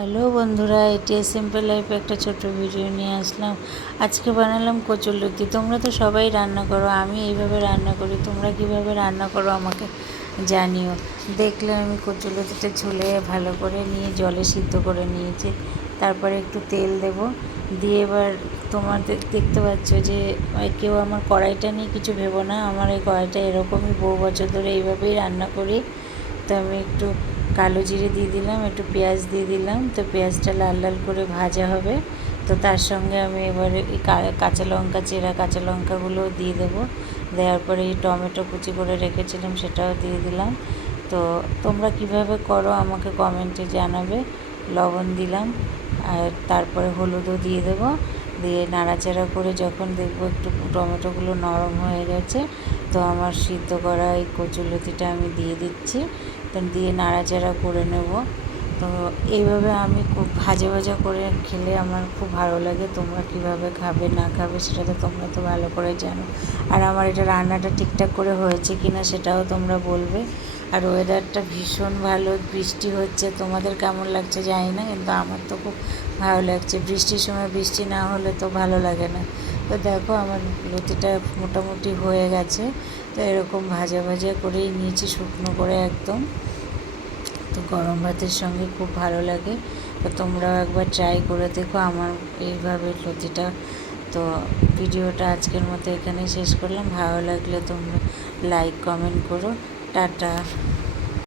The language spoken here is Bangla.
হ্যালো বন্ধুরা, এটি সিম্পল লাইফ একটা ছোট্ট ভিডিও নিয়ে আসলাম। আজকে বানালাম কচুরলতি। তোমরা তো সবাই রান্না করো, আমি এইভাবে রান্না করি। তোমরা কিভাবে রান্না করো আমাকে জানিও। দেখলে আমি কচুরলতিটা ছুলে ভালো করে নিয়ে জলে সিদ্ধ করে নিয়েছি। তারপরে একটু তেল দেব, দিয়ে এবার তোমাদের দেখতে পাচ্ছ যে কেউ আমার কড়াইটা নিয়ে কিছু ভেবো না। আমার এই কড়াইটা এরকমই বহু বছর ধরে এইভাবেই রান্না করি। তো আমি একটু কালো জিরে দিয়ে দিলাম, একটু পেঁয়াজ দিয়ে দিলাম। তো পেঁয়াজটা লাল লাল করে ভাজা হবে। তো তার সঙ্গে আমি এবারে এই কাঁচা লঙ্কা, চেরা কাঁচা লঙ্কাগুলোও দিয়ে দেবো। দেওয়ার পরে এই টমেটো কুচি করে রেখেছিলাম সেটাও দিয়ে দিলাম। তো তোমরা কিভাবে করো আমাকে কমেন্টে জানাবে। লবণ দিলাম, আর তারপরে হলুদও দিয়ে দেবো। দিয়ে নাড়াচাড়া করে যখন দেখবো একটু টমেটোগুলো নরম হয়ে গেছে, তো আমার সিদ্ধ করা এই কচুরলতিটা আমি দিয়ে দিচ্ছি। তো দিয়ে নাড়াচাড়া করে নেব। তো এইভাবে আমি খুব ভাজা ভাজা করে খেলে আমার খুব ভালো লাগে। তোমরা কিভাবে খাবে না খাবে সেটা তো তোমরা তো ভালো করে জানো। আর আমার এটা রান্নাটা ঠিকঠাক করে হয়েছে কি না সেটাও তোমরা বলবে। আর ওয়েদারটা ভীষণ ভালো, বৃষ্টি হচ্ছে। তোমাদের কেমন লাগছে জানি না, কিন্তু আমার তো খুব ভালো লাগছে। বৃষ্টির সময় বৃষ্টি না হলে তো ভালো লাগে না। তো দেখো আমার লতিটা মোটামুটি হয়ে গেছে। তো এরকম ভাজা ভাজা করেই নিয়েছি, শুকনো করে একদম। তো গরম ভাতের সঙ্গে খুব ভালো লাগে। তো তোমরাও একবার ট্রাই করে দেখো আমার এইভাবে লতিটা। তো ভিডিওটা আজকের মতো এখানেই শেষ করলাম। ভালো লাগলে তোমরা লাইক কমেন্ট করো। টাটা।